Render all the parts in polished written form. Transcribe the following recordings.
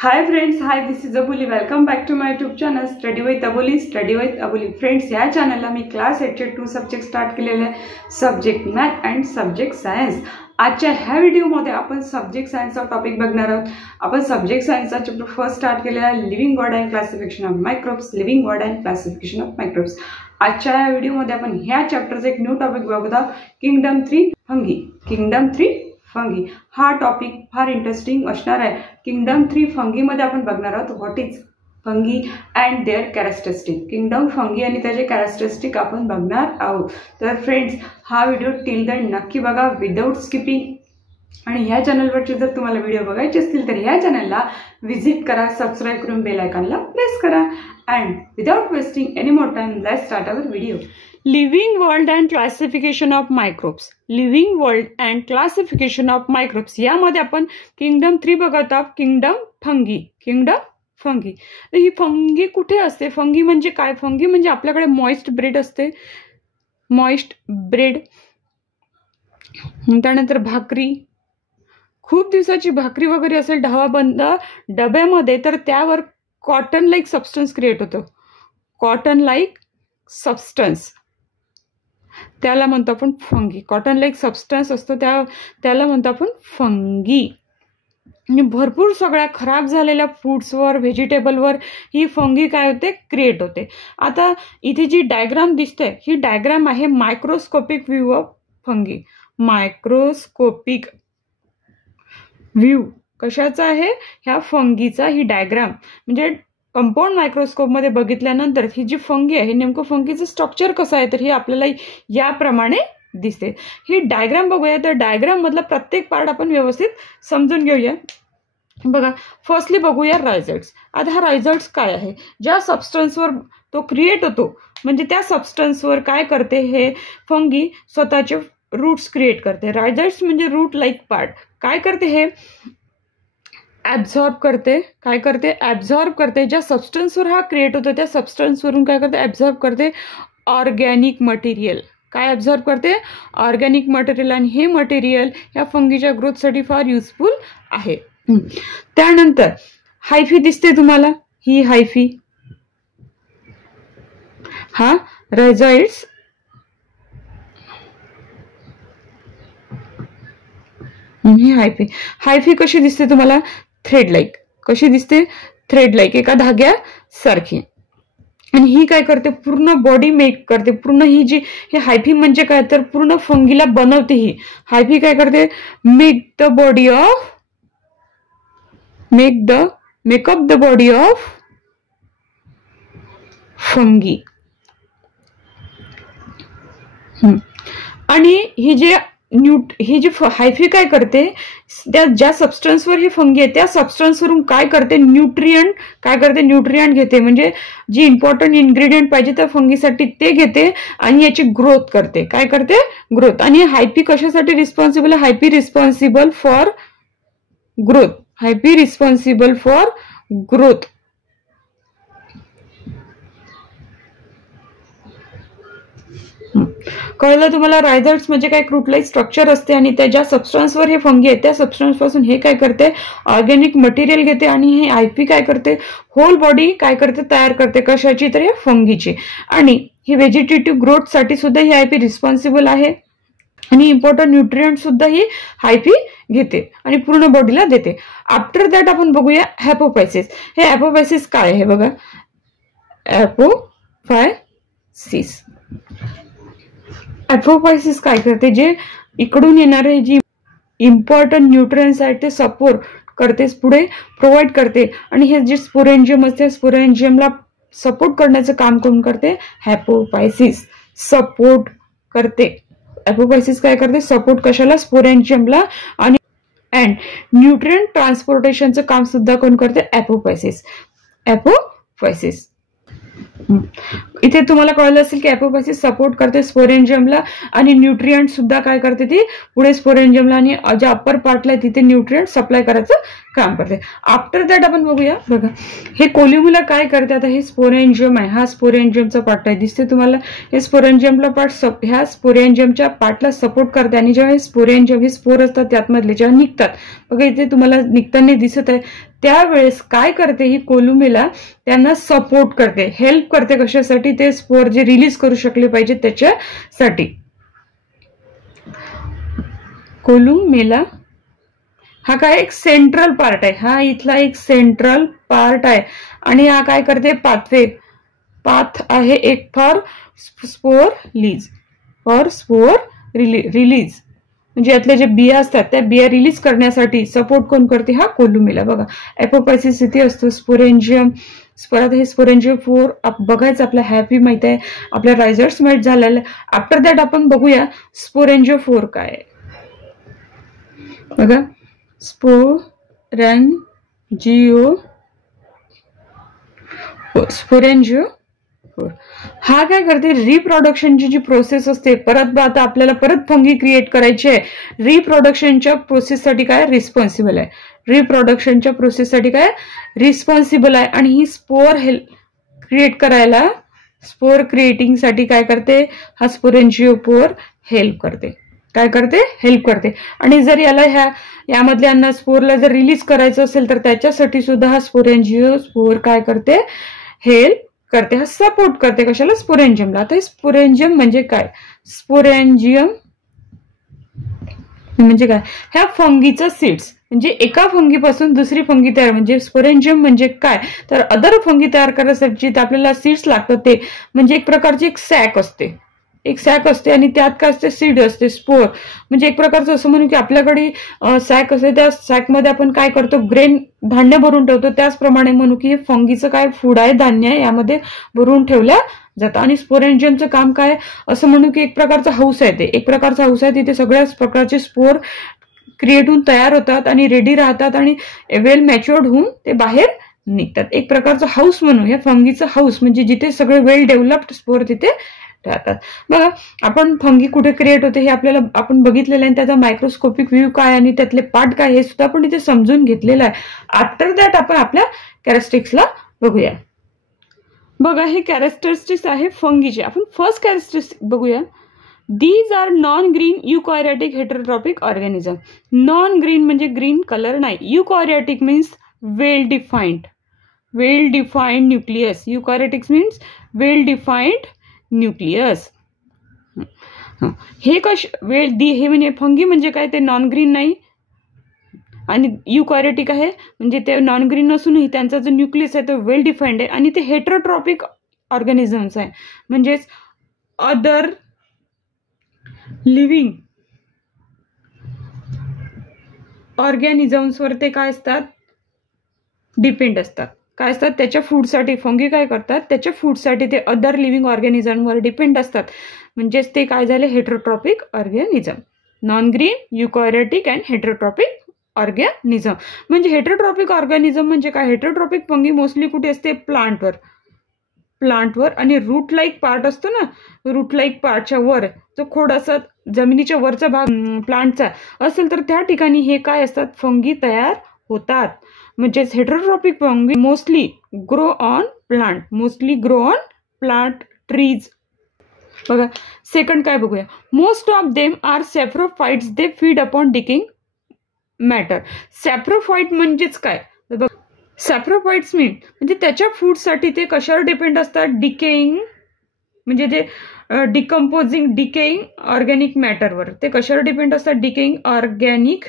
High friends, hi this is Abuli. Welcome back to my YouTube channel study with Abuli. Study with Abuli friends, या चॅनलला मी class 8चे 2 subject start केलेले आहे, subject math and subject science. आजच्या ह्या व्हिडिओमध्ये आपण सब्जेक्ट सायन्सचा टॉपिक बघणार आहोत. आपण सब्जेक्ट सायन्सचा चॅप्टर फर्स्ट स्टार्ट केलेला आहे, living word and classification of microbes. Living word and classification of microbes. आजच्या या व्हिडिओमध्ये आपण ह्या चॅप्टरचा एक न्यू टॉपिक बघत आहोत, किंगडम 3 फंगी. किंगडम 3 फंगी हा टॉपिक फार इंटरेस्टिंग असणार आहे. किंगडम 3 फंगी मध्ये आपण बघणार आहोत what is fungi and their characteristic. Kingdom fungi आणि त्याचे कॅरेक्टरिस्टिक आपण बघणार आहोत. तर फ्रेंड्स, हा व्हिडिओ टिल द एंड नक्की बघा विदाउट स्किपिंग. आणि ह्या चॅनलवरचे जर तुम्हाला व्हिडिओ बघायचे असतील तर ह्या चॅनलला व्हिजिट करा, सबस्क्राईब करून बेल आयकॉनला प्रेस करा. And without wasting any more time let's start our video. Living world and classification of microbes. Living world and classification of microbes यामध्ये आपण किंगडम 3 बघत आहोत, किंगडम फंगी. Kingdom fungi. तर ही fungi कुठे असते? फंगी म्हणजे काय? फंगी म्हणजे आपल्याकडे मॉइस्ट ब्रेड असते, मॉइस्ट ब्रेड. त्यानंतर भाकरी, खूप दिवसाची भाकरी वगैरे असेल ढवाबंद डब्यामध्ये, तर त्यावर कॉटन लाईक सबस्टन्स क्रिएट होतं. कॉटन लाईक सबस्टन्स त्याला म्हणतो आपण फंगी. कॉटन लाईक सबस्टन्स असतो त्याला म्हणतो आपण फंगी. आणि भरपूर सगळ्या खराब झालेल्या फूड्सवर, व्हेजिटेबलवर ही फंगी काय होते? क्रिएट होते. आता इथे जी डायग्राम दिसते ही डायग्राम आहे microscopic view of fungi. Microscopic view कशाचा आहे? ह्या फंगीचा. ही डायग्राम म्हणजे कंपाऊंड मायक्रोस्कोपमध्ये बघितल्यानंतर ही जी फंगी आहे, नेमकं फंगीचं स्ट्रक्चर कसं आहे तर ही आपल्याला याप्रमाणे दिसते. ही डायग्राम बघूया. तर डायग्राम मधला प्रत्येक पार्ट आपण व्यवस्थित समजून घेऊया. बघा, फर्स्टली बघूया रायझट्स. आता हा रायझट्स काय आहे? ज्या सबस्टन्सवर तो क्रिएट होतो, म्हणजे त्या सबस्टन्सवर काय करते हे फंगी? स्वतःचे रूट्स क्रिएट करते. रायझट्स म्हणजे रूट लाईक पार्ट. काय करते हे? ॲब्झॉर्ब करते. काय करते? ॲब्झॉर्ब करते. ज्या सबस्टन्सवर हा क्रिएट होतो त्या सबस्टन्सवरून काय करते? ॲब्झॉर्ब करते ऑर्गॅनिक मटेरियल. काय ॲब्झॉर्ब करते? Organic material. आणि हे मटेरियल या फंगीच्या ग्रोथसाठी फार युजफुल आहे. त्यानंतर हायफी दिसते तुम्हाला, ही हायफी. हा रायझाइड्स. ही हायफी. हायफी कशी दिसते तुम्हाला? Thread like. कशी दिसते? थ्रेड लाईक, एका धाग्यासारखी. आणि ही काय करते? पूर्ण बॉडी मेक करते. पूर्ण ही जी हे हायफी म्हणजे काय तर पूर्ण फंगीला बनवते. ही हायफी काय करते? Makeup the body of fungi. आणि ही जी हायफी काय करते? त्या ज्या सबस्टन्सवर ही फंगी आहे त्या सबस्टन्सवरून काय करते? न्यूट्रिएंट. काय करते? न्यूट्रिएंट घेते. म्हणजे जी इम्पॉर्टंट इन्ग्रेडियंट पाहिजे त्या फंगीसाठी ते घेते आणि याची ग्रोथ करते. काय करते? ग्रोथ. आणि हायपी कशासाठी रिस्पॉन्सिबल आहे? हायपी रिस्पॉन्सिबल फॉर ग्रोथ. हायपी रिस्पॉन्सिबल फॉर ग्रोथ. कळलं तुम्हाला? रायझट्स म्हणजे काय? क्रूटलाईक स्ट्रक्चर असते आणि त्या ज्या सबस्टन्सवर हे फंगी आहे त्या सबस्टन्स पासून हे काय करते? ऑर्गॅनिक मटेरियल घेते. आणि हे आयपी काय करते? होल बॉडी काय करते? तयार करते. कशाची? तर हे फंगीची. आणि ही व्हेजिटेटिव्ह ग्रोथ साठी सुद्धा ही आयपी रिस्पॉन्सिबल आहे. आणि इम्पॉर्टंट न्यूट्रिएंट सुद्धा ही हायफी घेते आणि पूर्ण बॉडीला देते. आफ्टर दॅट आपण बघूया हॅपोफायसिस. हे हॅपोफायसिस काय आहे? बघा, हॅपोफायसिस. हॅपोफायसिस काय करते? जे इकडून येणारे जी इम्पॉर्टंट न्यूट्रिएंट्स आहेत ते सपोर्ट करते, पुढे प्रोव्हाइड करते. आणि हे जे स्पोरेंजियम असते स्पोरेंजियमला सपोर्ट करण्याचं काम कोण करते? हॅपोफायसिस सपोर्ट करते. हॅपोफायसिस काय करते? सपोर्ट कशाला? स्पोरेंजियमला. आणि अँड न्यूट्रिएंट ट्रान्सपोर्टेशनचं काम सुद्धा कोण करते? हॅपोफायसिस. हॅपोफायसिस. इथे तुम्हाला कळलं असेल की हॅपोफायसिस सपोर्ट करते स्पोरेंजियमला आणि न्यूट्रिएंट सुद्धा काय करते? ती पुढे स्पोरेंजियमला आणि ज्या अप्पर पार्टला तिथे न्यूट्रिएंट सप्लाय करायचं काम करते. आफ्टर दॅट आपण बघूया. बघा, हे कोल्युम्युला काय करते? आता हे स्पोरेंजियम आहे, हा स्पोरेंजियमचा पार्ट आहे, दिसते तुम्हाला? हे स्पोरेंजियमला पार्ट ह्या स्पोरेंजियमच्या पार्टला सपोर्ट करते. आणि जेव्हा हे स्पोरेंजियम हे स्पोर असतात त्यातमधले जेव्हा निघतात, बघा इथे तुम्हाला निघताना दिसत आहे, त्यावेळेस काय करते ही कोलुमेला, त्यांना सपोर्ट करते, हेल्प करते. कशासाठी? ते स्पोर जे रिलीज करू शकले पाहिजे त्याच्यासाठी. कोलुमेला हा काय एक सेंट्रल पार्ट आहे, हा इथला एक सेंट्रल पार्ट आहे. आणि हा काय करते? पाथ आहे एक फॉर स्पोर रिलीज, म्हणजे यातले जे बिया असतात त्या बिया रिलीज करण्यासाठी सपोर्ट कोण करते? हा कोलुमेला. बघा एपोफायसिस इथे असतो, स्पोरेंजियम. परत हे स्पोरेंजियम 4 बघायचं आपल्या हॅपी माहित आहे, आपल्या रायझर्स माहित झालेलं. आफ्टर दॅट आपण बघूया स्पोरेंजियम 4 काय आहे. बघा स्पोरेंजियो हा काय करते? रिप्रोडक्शनची जी प्रोसेस असते, परत आता आपल्याला परत फंगी क्रिएट करायची आहे. रिप्रोडक्शनच्या प्रोसेससाठी काय रिस्पॉन्सिबल आहे? रिप्रोडक्शनच्या प्रोसेससाठी काय रिस्पॉन्सिबल आहे. आणि ही स्पोर क्रिएट करायला, स्पोर क्रिएटिंगसाठी काय करते? हा स्पोरेंजिओपोर हेल्प करते. काय करते? हेल्प करते. आणि जर यामधल्या स्पोरला जर रिलीज करायचं असेल तर त्याच्यासाठी सुद्धा हा स्पोरेंजिओस्पोर काय करते? हेल्प करते, हा सपोर्ट करते. कशाला? स्पोरेंजियमला. आता स्पोरेंजियम म्हणजे काय? स्पोरेंजियम म्हणजे काय? ह्या फंगीचं सीड्स, म्हणजे एका फंगीपासून दुसरी फंगी तयार, म्हणजे स्पोरेंजियम म्हणजे काय? तर अदर फंगी तयार करण्यासाठी आपल्याला सीड्स लागतात. ते म्हणजे एक प्रकारची एक सॅक असते, आणि त्यात काय असते? सीड असते, स्पोर. म्हणजे एक प्रकारचं असं म्हणू की आपल्याकडे सॅक असते, त्या सॅकमध्ये आपण काय करतो? ग्रेन, धान्य भरून ठेवतो. त्याचप्रमाणे म्हणू की हे फंगीचं काय फूड आहे, धान्य आहे, यामध्ये भरून ठेवल्या जातं. आणि स्पोरेंजियमचं काम काय? असं म्हणू की एक प्रकारचा हाऊस आहे, ते एक प्रकारचा हाऊस आहे. तिथे सगळ्याच प्रकारचे स्पोर क्रिएट होऊन तयार होतात आणि रेडी राहतात आणि वेल मॅच्युअर्ड होऊन ते बाहेर निघतात. एक प्रकारचं हाऊस म्हणू, हे फंगीचं हाऊस, म्हणजे जिथे सगळे वेल डेव्हलप्ड स्पोर तिथे राहतात. बघा आपण फंगी कुठे क्रिएट होते हे आपल्याला आपण बघितलेलं आहे, त्याचा मायक्रोस्कोपिक व्ह्यू काय आणि त्यातले पार्ट काय हे सुद्धा आपण इथे समजून घेतलेलं आहे. आफ्टर दॅट आपण आपल्या कॅरेक्टरिस्टिक्सला बघूया. बघा हे कॅरेक्टरिस्टिक्स आहे फंगीचे. आपण फर्स्ट कॅरेक्टरिस्टिक बघूया. These are non green eukaryotic heterotrophic organism. Non green म्हणजे ग्रीन कलर नाही. Eukaryotic means well defined nucleus. Eukaryotics means well defined nucleus. हे हे म्हणजे फंगी म्हणजे काय? ते नॉन ग्रीन नाही आणि युकॅरियोटिक आहे, म्हणजे ते नॉन ग्रीन नसूनही त्यांचा जो न्यूक्लियस आहे तो वेल डिफाइंड आहे. आणि ते हेटेरोट्रॉपिक ऑर्गॅनिझम्स आहे, म्हणजेच अदर लिव्हिंग ऑर्गॅनिझम्सवर ते काय असतात? डिपेंड असतात. काय असतात? त्याच्या फूडसाठी. फंगी काय करतात? त्याच्या फूडसाठी ते अदर लिव्हिंग ऑर्गॅनिझमवर डिपेंड असतात. म्हणजेच ते काय झाले? Heterotrophic organism. Non green, eukaryotic and heterotrophic organism. म्हणजे हेटेरोट्रॉपिक ऑर्गॅनिझम म्हणजे काय? हेटेरोट्रॉपिक फंगी मोस्टली कुठे असते? प्लांटवर. आणि रूट लाईक पार्ट असतो ना, रूट लाईक पार्टच्या वर जो खोडासा जमिनीच्या वरचा भाग प्लांटचा असेल तर त्या ठिकाणी हे काय असतात? फंगी तयार होतात. म्हणजेच heterotrophic fungi mostly grow on plant trees. बघा सेकंड काय बघूया. Most of them are saprophytes. They feed upon decaying matter. Saprophyte म्हणजेच काय? सॅप्रोफाइट्स म्हणजे त्याच्या फूडसाठी ते कशावर डिपेंड असतात? डिकेइंग म्हणजे ते डिकेइंग ऑर्गॅनिक मॅटरवर. ते कशावर डिपेंड असतात? Decaying organic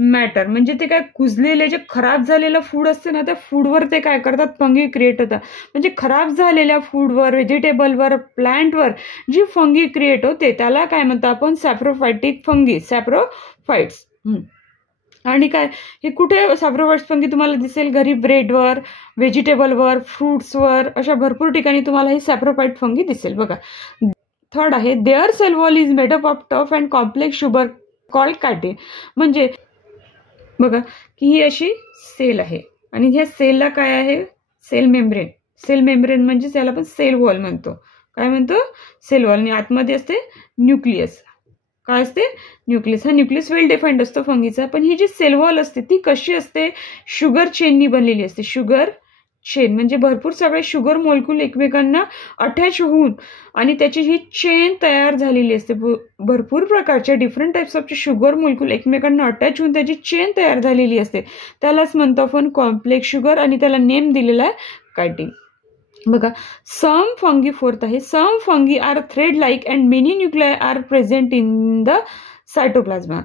matter. म्हणजे ते काय कुजलेले जे खराब झालेलं फूड असते ना, त्या फूडवर ते काय करतात? फंगी क्रिएट होतात. म्हणजे खराब झालेल्या फूडवर, व्हेजिटेबलवर, प्लांटवर जी फंगी क्रिएट होते त्याला काय म्हणतो आपण? सॅप्रोफायटिक फंगी, सॅप्रोफाइट्स. आणि काय हे कुठे सॅप्रोफाइट्स फंगी तुम्हाला दिसेल? घरी ब्रेडवर, व्हेजिटेबलवर, फ्रुट्सवर, अशा भरपूर ठिकाणी तुम्हाला ही सॅप्रोफाइट फंगी दिसेल. बघा थर्ड आहे. Their cell wall is made up of tough and complex sugar called chitin. म्हणजे बघा की ही अशी सेल आहे आणि ह्या सेलला काय आहे? सेल मेम्ब्रेन म्हणजे त्याला आपण सेल वॉल म्हणतो. काय म्हणतो? Cell wall. आणि आतमध्ये असते न्यूक्लियस. काय असते? न्यूक्लियस. हा न्यूक्लियस वेल डिफाइंड असतो फंगीचा. पण ही जी सेल वॉल असते ती कशी असते? शुगर चेननी बनलेली असते. शुगर चेन, म्हणजे भरपूर सगळे शुगर मॉलिक्यूल एकमेकांना अटॅच होऊन आणि त्याची ही चेन तयार झालेली असते. भरपूर प्रकारच्या different types of sugar molecule एकमेकांना अटॅच होऊन त्याची चेन तयार झालेली असते, त्यालाच म्हणतो आपण कॉम्प्लेक्स शुगर आणि त्याला नेम दिलेला आहे कायटिन. बघा, सम फंगी फोर्थ आहे. Some fungi are thread like and many nuclei are present in the cytoplasm.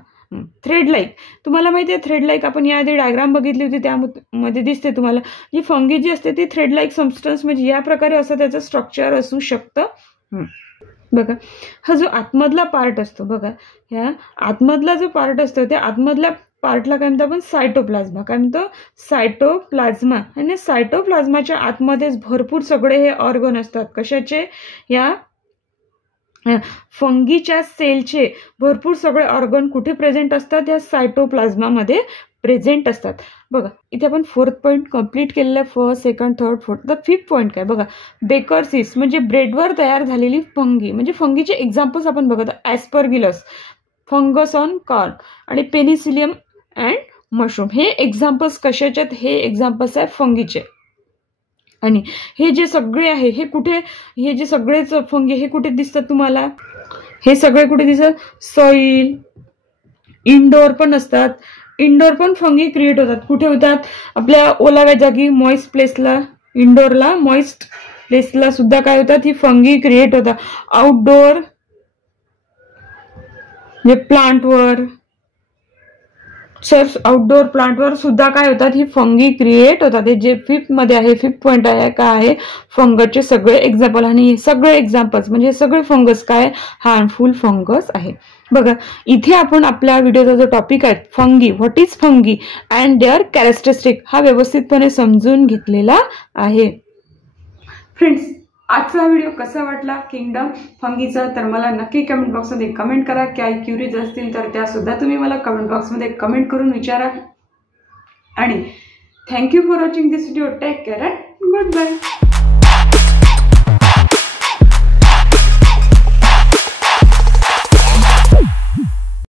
Thread like, तुम्हाला माहिती आहे थ्रेड लाईक आपण याआधी डायग्राम बघितली होती, त्यामध्ये दिसते तुम्हाला ही फंगी जी असते ती थ्रेड लाईक सबस्टन्स, म्हणजे या प्रकारे असं त्याचं स्ट्रक्चर असू शकतं. बघा, हा जो आतमधला पार्ट असतो, बघा ह्या आतमधला जो पार्ट असतो त्या आतमधल्या पार्टला काय म्हणतो आपण सायटोप्लाझ्मा. काय म्हणतो? सायटोप्लाझ्मा. आणि सायटोप्लाझ्माच्या आतमध्येच भरपूर सगळे हे ऑर्गन असतात. कशाचे? या फंगीच्या सेलचे भरपूर सगळे ऑर्गन कुठे प्रेझेंट असतात? या सायटोप्लाझ्मामध्ये प्रेझेंट असतात. बघा, इथे आपण 4th पॉईंट कंप्लीट केलेला आहे. 1st, 2nd, 3rd, 4th. The 5th point काय? बघा, बेकर्सिस म्हणजे ब्रेडवर तयार झालेली फंगी, म्हणजे फंगीचे एक्झाम्पल्स आपण बघत ॲस्परगिलस, फंगस ऑन कॉर्न आणि पेनिसिलियम अँड मशरूम. हे एक्झाम्पल्स कशाचे आहेत? हे एक्झाम्पल्स आहेत फंगीचे. आणि हे जे सगळे आहे हे कुठे, हे जे सगळेच फंगी हे कुठे दिसतात तुम्हाला? हे सगळे कुठे दिसतात? सॉइल, इनडोअर पण असतात. इनडोअर पण फंगी क्रिएट होतात. कुठे होतात? आपल्या ओलाव्या जागी, मॉइस्ट प्लेसला, इनडोअरला मॉइस्ट प्लेसला सुद्धा काय होतात? ही फंगी क्रिएट होतात. आउटडोअर म्हणजे प्लांटवर, आउटडोअर प्लांटवर सुद्धा काय होतात? ही फंगी क्रिएट होतात. हे जे 5th मध्ये आहे, 5th पॉईंट आहे, काय आहे? फंगसचे सगळे एक्झाम्पल. आणि हे सगळे एक्झाम्पल्स म्हणजे सगळे फंगस काय? हार्मफुल फंगस आहे. बघा, इथे आपण आपल्या व्हिडिओचा जो टॉपिक आहे fungi, what is fungi and their characteristic, हा व्यवस्थितपणे समजून घेतलेला आहे. फ्रेंड्स, आजचा व्हिडिओ कसा वाटला किंगडम फंगीचा तर मला नक्की कमेंट बॉक्समध्ये कमेंट करा. काही क्युरीज असतील तर त्या सुद्धा तुम्ही मला कमेंट बॉक्समध्ये कमेंट करून विचारा. आणि thank you for watching this video. Take care and good bye.